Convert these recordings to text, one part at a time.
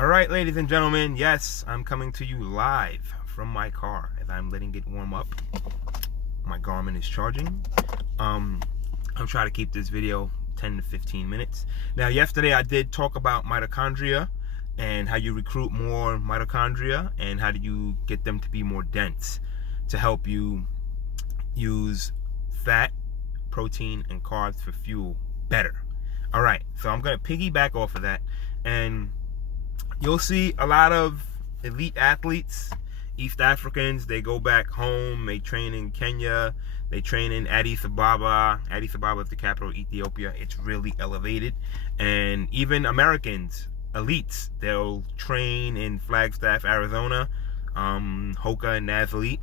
All right, ladies and gentlemen, yes, I'm coming to you live from my car as I'm letting it warm up. My Garmin is charging. I'm trying to keep this video 10 to 15 minutes. Now, yesterday I did talk about mitochondria and how you recruit more mitochondria and how do you get them to be more dense to help you use fat, protein, and carbs for fuel better. All right, so I'm going to piggyback off of that, and you'll see a lot of elite athletes, East Africans, they go back home, they train in Kenya, they train in Addis Ababa. Addis Ababa is the capital of Ethiopia. It's really elevated. And even Americans, elites, they'll train in Flagstaff, Arizona, Hoka and Nazareth,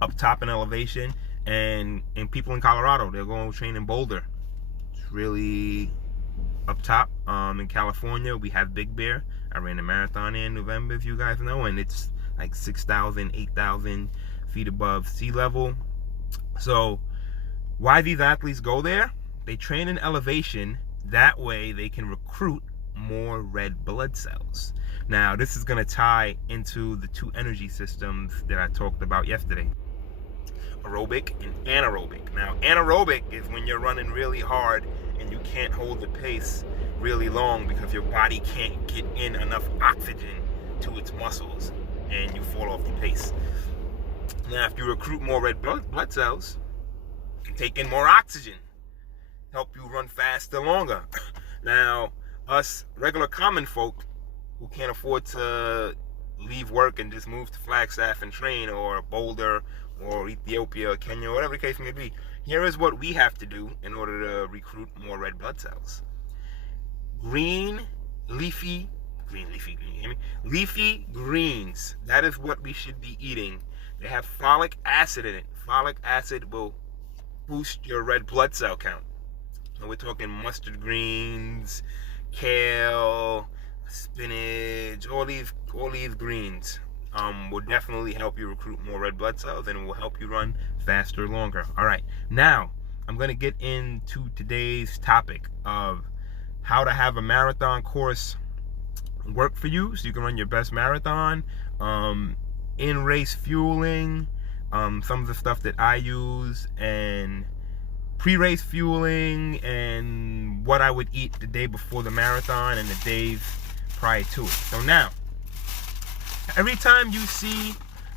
up top in elevation. And people in Colorado, they'll go and train in Boulder. It's really up top. In California, we have Big Bear. I ran a marathon in November, if you guys know, and it's like 6,000, 8,000 feet above sea level. So why these athletes go there? They train in elevation. That way they can recruit more red blood cells. Now, this is going to tie into the two energy systems that I talked about yesterday. Aerobic and anaerobic. Now, anaerobic is when you're running really hard and you can't hold the pace really long because your body can't get in enough oxygen to its muscles and you fall off the pace. Now, if you recruit more red blood cells, you can take in more oxygen, help you run faster, longer. Now, us regular common folk who can't afford to leave work and just move to Flagstaff and train, or Boulder, or Ethiopia, or Kenya, whatever the case may be, here is what we have to do in order to recruit more red blood cells. Leafy greens. That is what we should be eating. They have folic acid in it. Folic acid will boost your red blood cell count. And we're talking mustard greens, kale, spinach, all these greens will definitely help you recruit more red blood cells, and it will help you run faster, longer. All right, now I'm going to get into today's topic of how to have a marathon course work for you so you can run your best marathon, in-race fueling, some of the stuff that I use, and pre-race fueling, and what I would eat the day before the marathon and the days prior to it. So now, every time you see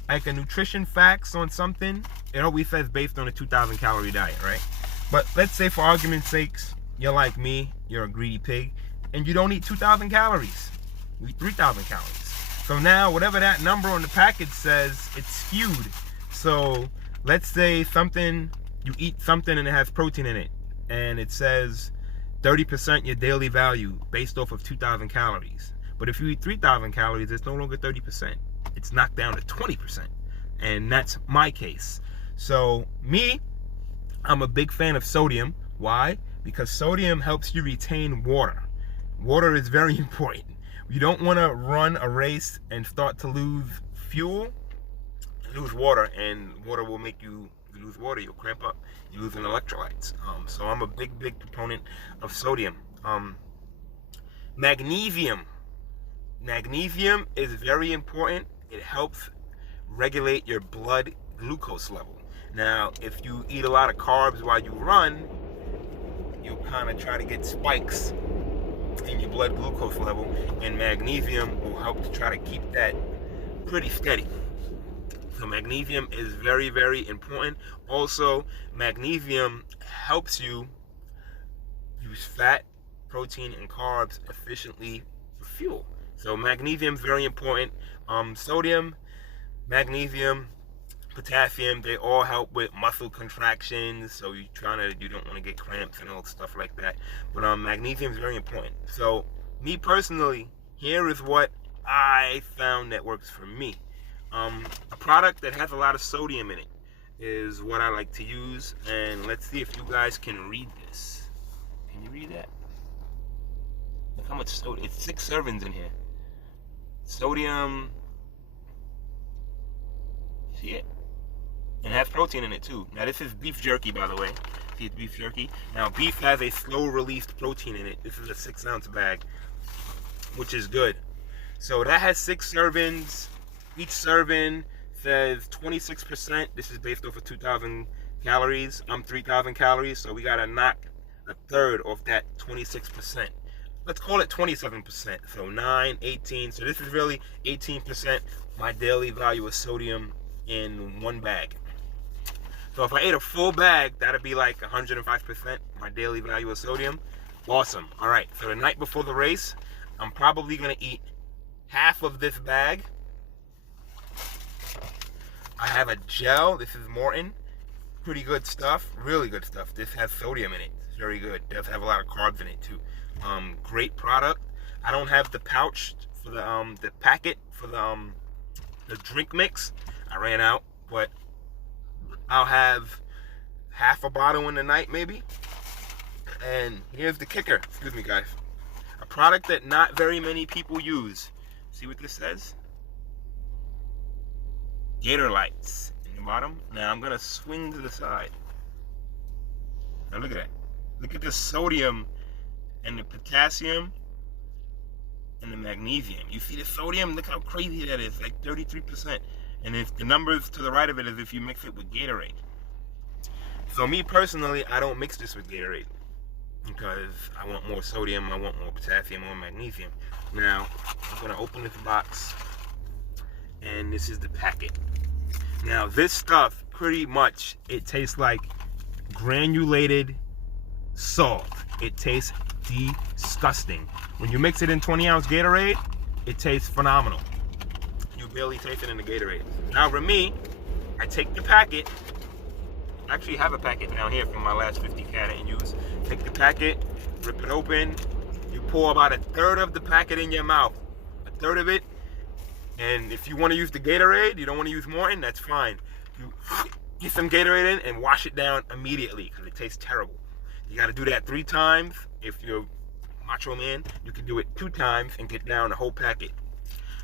like a nutrition facts on something, it always says based on a 2,000 calorie diet, right? But let's say for argument's sakes, you're like me, you're a greedy pig, and you don't eat 2,000 calories. You eat 3,000 calories. So now, whatever that number on the package says, it's skewed. So let's say you eat something and it has protein in it, and it says 30% your daily value based off of 2,000 calories. But if you eat 3,000 calories, it's no longer 30%. It's knocked down to 20%. And that's my case. So I'm a big fan of sodium. Why? Because sodium helps you retain water. Water is very important. You don't want to run a race and start to lose water, and water will make you lose water. You'll cramp up. You lose electrolytes. So I'm a big proponent of sodium. Magnesium. Magnesium is very important. It helps regulate your blood glucose level. Now, if you eat a lot of carbs while you run, you'll kind of try to get spikes in your blood glucose level, and magnesium will help to try to keep that pretty steady. So magnesium is very important. Also, magnesium helps you use fat, protein, and carbs efficiently for fuel. So magnesium is very important. Sodium, magnesium, potassium, they all help with muscle contractions. So you don't want to get cramps and all stuff like that. But magnesium is very important. So me personally, here is what I found that works for me. A product that has a lot of sodium in it is what I like to use. And let's see if you guys can read this. Can you read that? Look how much sodium. It's 6 servings in here. Sodium. See it? And it has protein in it too. Now this is beef jerky, by the way. See, it's beef jerky. Now beef has a slow released protein in it. This is a 6-ounce bag, which is good. So that has 6 servings. Each serving says 26%. This is based off of 2,000 calories. 3,000 calories. So we gotta knock a third off that 26%. Let's call it 27%. So 9, 18. So this is really 18% my daily value of sodium in one bag. So if I ate a full bag, that'd be like 105% my daily value of sodium. Awesome. All right. So the night before the race, I'm probably gonna eat half of this bag. I have a gel. This is Morton. Pretty good stuff. Really good stuff. This has sodium in it. It's very good. It does have a lot of carbs in it too. Great product. I don't have the pouch for the packet for the drink mix. I ran out, but I'll have half a bottle in the night maybe. And here's the kicker. Excuse me, guys. A product that not very many people use. See what this says? Gator lights in the bottom. Now I'm gonna swing to the side. Now look at that. Look at the sodium and the potassium and the magnesium. You see the sodium? Look how crazy that is, like 33%. And if the numbers to the right of it is if you mix it with Gatorade. So me personally, I don't mix this with Gatorade because I want more sodium, I want more potassium, more magnesium. Now, I'm gonna open this box and this is the packet. Now this stuff, pretty much, it tastes like granulated salt. It tastes disgusting. When you mix it in 20-ounce Gatorade, it tastes phenomenal. You barely taste it in the Gatorade. Now for me, I take the packet. I actually have a packet down here from my last 50K I didn't use. Take the packet, rip it open. You pour about a third of the packet in your mouth. A third of it. And if you want to use the Gatorade, you don't want to use Morton, that's fine. You get some Gatorade in and wash it down immediately because it tastes terrible. You got to do that 3 times. If you're Macho Man, you can do it 2 times and get down the whole packet.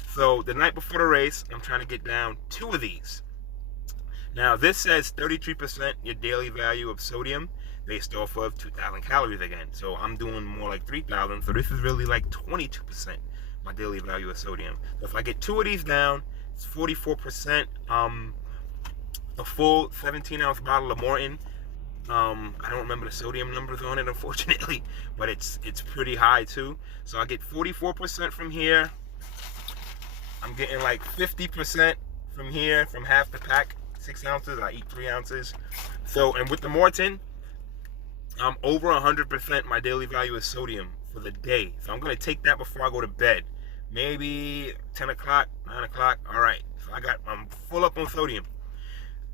So the night before the race, I'm trying to get down 2 of these. Now this says 33% your daily value of sodium based off of 2,000 calories again. So I'm doing more like 3,000. So this is really like 22% my daily value of sodium. So if I get 2 of these down, it's 44%. A full 17-ounce bottle of Morton. I don't remember the sodium numbers on it, unfortunately, but it's pretty high too. So I get 44% from here. I'm getting like 50% from here, from half the pack, 6 ounces. I eat 3 ounces. So, and with the Morton, I'm over 100% my daily value of sodium for the day. So I'm gonna take that before I go to bed. Maybe 10 o'clock, 9 o'clock. All right. So I'm full up on sodium.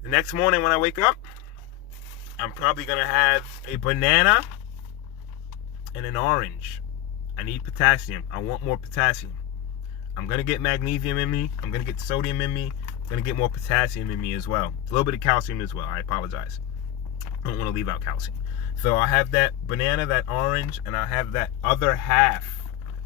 The next morning when I wake up, I'm probably gonna have a banana and an orange. I need potassium. I want more potassium. I'm gonna get magnesium in me. I'm gonna get sodium in me. I'm gonna get more potassium in me as well. A little bit of calcium as well. I apologize. I don't want to leave out calcium. So I'll have that banana, that orange, and I'll have that other half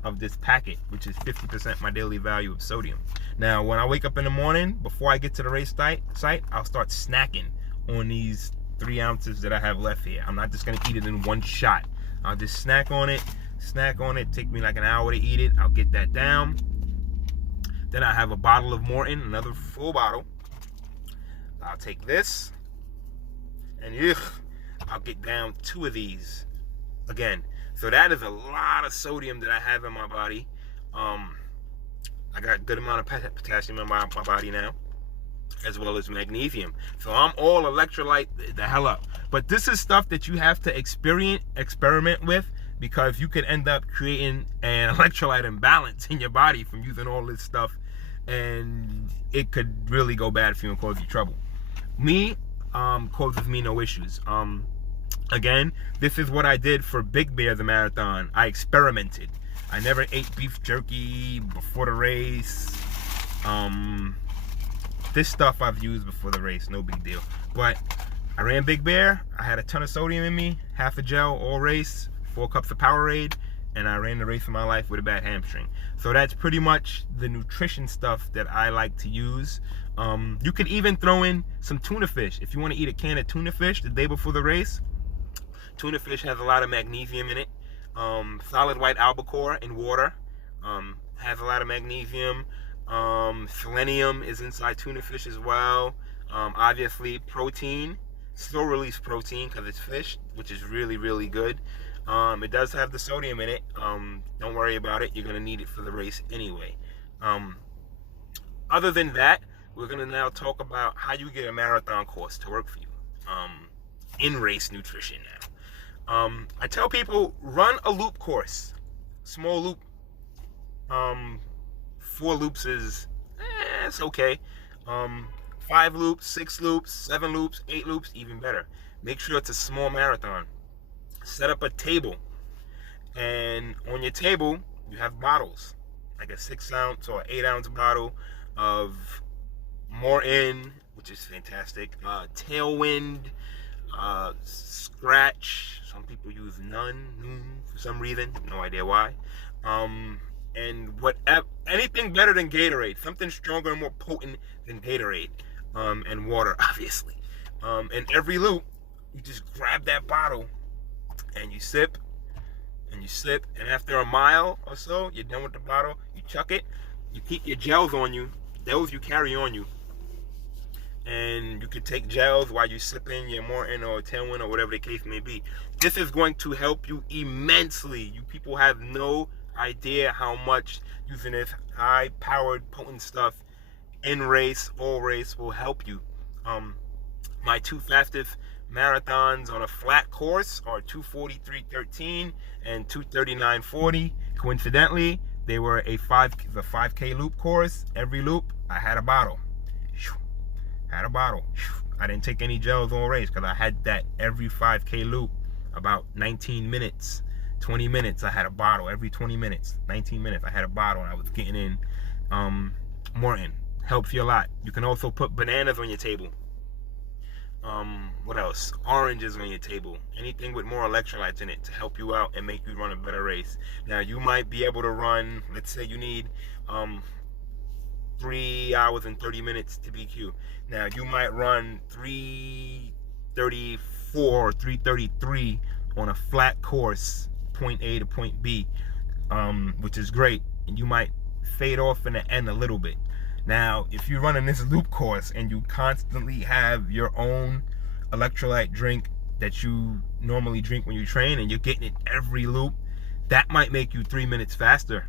of this packet, which is 50% my daily value of sodium. Now, when I wake up in the morning, before I get to the race site, I'll start snacking on these 3 ounces that I have left here. I'm not just gonna eat it in one shot. I'll just snack on it. Take me like an hour to eat it. I'll get that down. Then I have a bottle of Morton, another full bottle. I'll take this, and I'll get down 2 of these again. So that is a lot of sodium that I have in my body. I got a good amount of potassium in my body now, as well as magnesium. So I'm all electrolyte the hell up. But this is stuff that you have to experiment with, because you could end up creating an electrolyte imbalance in your body from using all this stuff, and it could really go bad for you and cause you trouble. Me, causes me no issues. Again, this is what I did for Big Bear, the marathon. I experimented. I never ate beef jerky before the race. This stuff I've used before the race, no big deal. But I ran Big Bear. I had a ton of sodium in me, half a gel all race, 4 cups of Powerade, and I ran the race of my life with a bad hamstring. So that's pretty much the nutrition stuff that I like to use. You could even throw in some tuna fish. If you want to eat a can of tuna fish the day before the race, tuna fish has a lot of magnesium in it. Solid white albacore in water. has a lot of magnesium. Selenium is inside tuna fish as well. Obviously, protein, slow release protein because it's fish, which is really, really good. It does have the sodium in it. Don't worry about it. You're going to need it for the race anyway. Other than that, we're going to now talk about how you get a marathon course to work for you. In race nutrition now. I tell people, run a loop course. Small loop. 4 loops is, it's okay. 5 loops, 6 loops, 7 loops, 8 loops, even better. Make sure it's a small marathon. Set up a table. And on your table, you have bottles. Like a 6 ounce or 8 ounce bottle of Morton, which is fantastic. Tailwind, Scratch. Some people use None for some reason. No idea why. And whatever, anything better than Gatorade. Something stronger and more potent than Gatorade. And water, obviously. In every loop, you just grab that bottle and you sip and you sip. And after a mile or so, you're done with the bottle. You chuck it. You keep your gels on you. Those you carry on you. And you could take gels while you're sipping your Morton or Tailwind or whatever the case may be. This is going to help you immensely. You people have no idea how much using this high-powered, potent stuff in race, all race will help you. My 2 fastest marathons on a flat course are 2:43.13 and 2:39.40. Coincidentally, they were the 5K loop course. Every loop, I had a bottle. I didn't take any gels on race because I had that every 5K loop. About 19 minutes, 20 minutes, I had a bottle. Every 20 minutes, 19 minutes, I had a bottle, and I was getting in Morton. Helps you a lot. You can also put bananas on your table. What else? Oranges on your table. Anything with more electrolytes in it to help you out and make you run a better race. Now, you might be able to run, let's say you need 3 hours and 30 minutes to BQ. Now, you might run 3:34 or 3:33 on a flat course, point A to point B, which is great. And you might fade off in the end a little bit. Now, if you're running this loop course and you constantly have your own electrolyte drink that you normally drink when you train and you're getting it every loop, that might make you 3 minutes faster.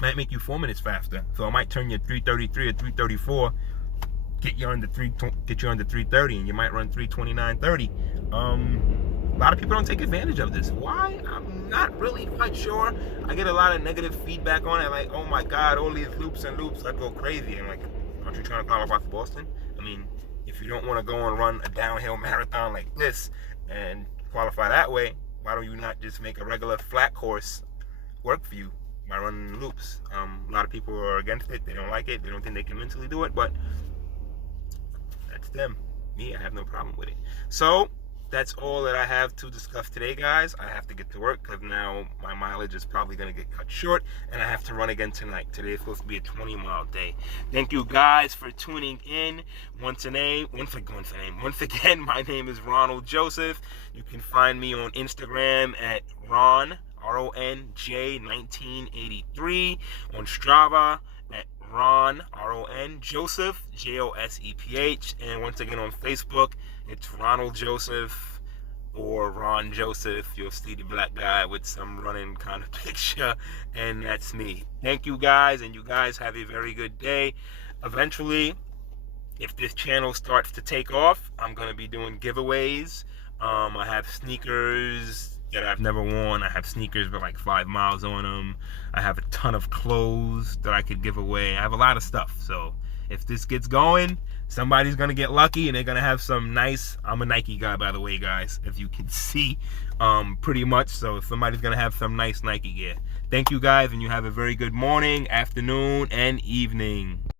Might make you 4 minutes faster. So it might turn your 3:33 or 3:34, get you under 3:30, and you might run 3:29.30. A lot of people don't take advantage of this. Why? I'm not really quite sure. I get a lot of negative feedback on it, like, oh my God, all these loops and loops, I go crazy. I'm like, aren't you trying to qualify for Boston? I mean, if you don't want to go and run a downhill marathon like this and qualify that way, why don't you not just make a regular flat course work for you by running loops? A lot of people are against it. They don't like it. They don't think they can mentally do it, but that's them. Me, I have no problem with it. So that's all that I have to discuss today, guys. I have to get to work because now my mileage is probably going to get cut short, and I have to run again tonight. Today is supposed to be a 20-mile day. Thank you, guys, for tuning in. Once again, my name is Ronald Joseph. You can find me on Instagram at Ron, RONJ 1983, on Strava at Ron, RON Joseph, JOSEPH, and once again on Facebook, it's Ronald Joseph or Ron Joseph. You'll see the black guy with some running kind of picture, and that's me. Thank you, guys, and you guys have a very good day. Eventually, if this channel starts to take off, I'm going to be doing giveaways. I have sneakers that I've never worn. I have sneakers with like 5 miles on them. I have a ton of clothes that I could give away. I have a lot of stuff. So if this gets going, somebody's going to get lucky and they're going to have some nice, I'm a Nike guy, by the way, guys, if you can see, pretty much. So somebody's going to have some nice Nike gear. Thank you, guys, and you have a very good morning, afternoon, and evening.